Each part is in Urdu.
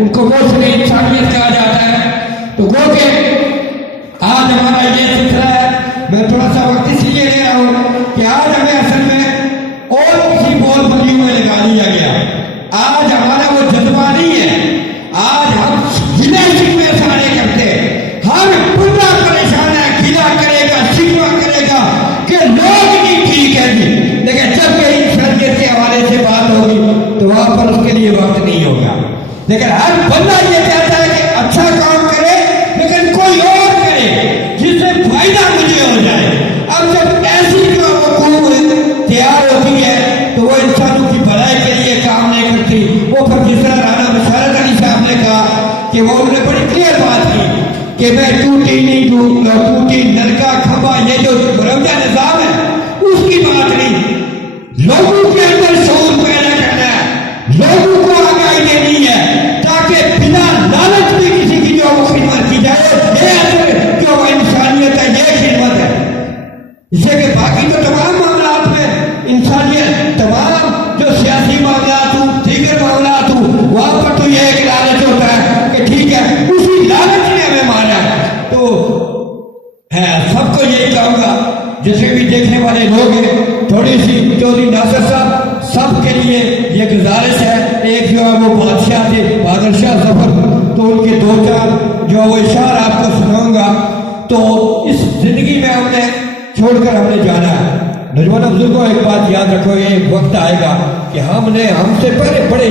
ان کو موصل انسانیت کہا جاتا ہے. تو گو کہ آج ہمارا یہ سلسلہ ہے. میں تھوڑا سا وقت اس لیے لے رہا ہوں کہ آج ہمیں اصل میں اور کسی بول بلیوں میں لگا دیا گیا. آج ہمارا وہ جذبہ نہیں ہے. آج ہم ریلیشن میں سارے کرتے ہیں. ہر بندہ پریشان ہے, گلا کرے گا, شکوہ کرے گا کہ لوگ نہیں ٹھیک ہے جی, لیکن جب کہ انسانیت کے حوالے سے بات ہوگی تو وہاں پر اس کے لیے وقت نہیں ہوگا. لیکن ہر بندہ یہ چاہتا ہے کہ اچھا کام کرے لیکن کوئی اور کرے جس سے فائدہ مجھے ہو جائے. اب جب ایسی حکومت تیار ہوتی ہے تو وہ انسانوں کی بھلائی کے لیے کام نہیں کرتی. وہ پھر جس طرح رانا بشارت علی صاحب نے کہا کہ وہ انہوں نے بڑی کلیئر بات کی کہ میں ٹوٹی نہیں ٹوٹی نلکا کھمبا, یہ جو روزہ نظام ہے اس کی بات نہیں. لوگوں کے اندر شعور پیدا کرنا ہے, لوگوں کو آگاہی دینی ہے تاکہ بنا لالچ بھی کسی کی جو خدمت کی جائے. یہ اصل جو انسانیت ہے یہ خدمت ہے. اس سے کہ باقی تو تمام معاملات میں انسانیت, تمام جو سیاسی معاملات ہوں, دیگر معاملات ہوں, وہاں پر تو یہ ایک لالچ ہوتا ہے کہ ٹھیک ہے اسی لالچ نے ہمیں مارا. تو سب کو یہی کہوں گا جیسے بھی دیکھنے والے لوگ ہیں, تھوڑی سی چودھری ناصر صاحب سب کے لیے یہ گزارش ہے. ایک جو ہے وہ بادشاہ تھے بہادر شاہ ظفر, تو ان کے دو چار جو وہ اشعار آپ کو سناؤں گا. تو اس زندگی میں ہم نے چھوڑ کر ہم نے جانا ہے. نوجوان بزرگوں ایک بات یاد رکھو, ایک وقت آئے گا کہ ہم سے پہلے بڑے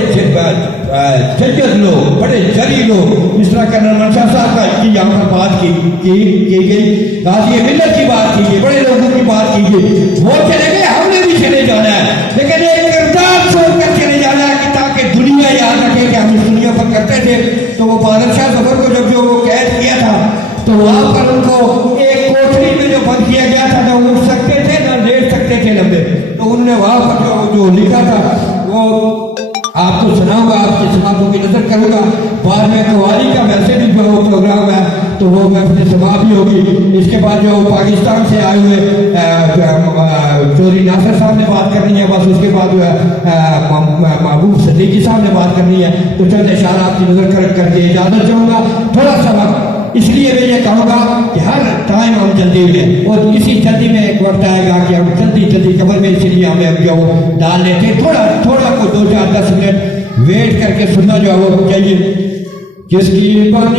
سید لوگ, بڑے جلی لوگ, جس طرح کرنل منشا صاحب کی یہاں پر بات کی گئی, غازی ملت کی بات کی گئی, بڑے لوگوں کی بات کی گئی, وہ چلے گئے, ہم نے بھی چلے جانا ہے. لیکن ایک کردار چھوڑ کر چلے جانا ہے کہ تاکہ دنیا یاد رکھے کہ ہم اس دنیا پر کرتے تھے. تو وہ بہادر شاہ ظفر کو جب جو وہ قید کیا تھا تو وہاں پر ان کو ایک کوٹری میں جو بند کیا گیا تھا, نہ اٹھ سکتے تھے نہ لیٹ سکتے تھے لمبے. تو انہوں نے وہاں پر جو لکھا تھا وہ آپ کو سناؤں گا, آپ کی سماعتوں کی نظر کروں گا. بعد میں قوالی کا ویسے بھی جو پروگرام ہے تو وہ محفل سماع بھی ہوگی. اس کے بعد جو پاکستان سے آئے ہوئے چودھری ناصر صاحب نے بات کرنی ہے, بس اس کے بعد جو ہے محبوب صدیقی صاحب نے بات کرنی ہے. تو چند اشارہ آپ کی نظر کر کے اجازت چاہوں گا. تھوڑا سا وقت اس لیے میں یہ کہوں گا کہ ہر ٹائم ہم جلدی میں, اور اسی جلدی میں ایک وقت آئے گا کہ ہم جلدی قبر میں, اس لیے ہمیں جو ڈال لیتے ہیں تھوڑا کو 2-4-10 منٹ ویٹ کر کے سننا جو ہے وہ چاہیے. جس کی بانی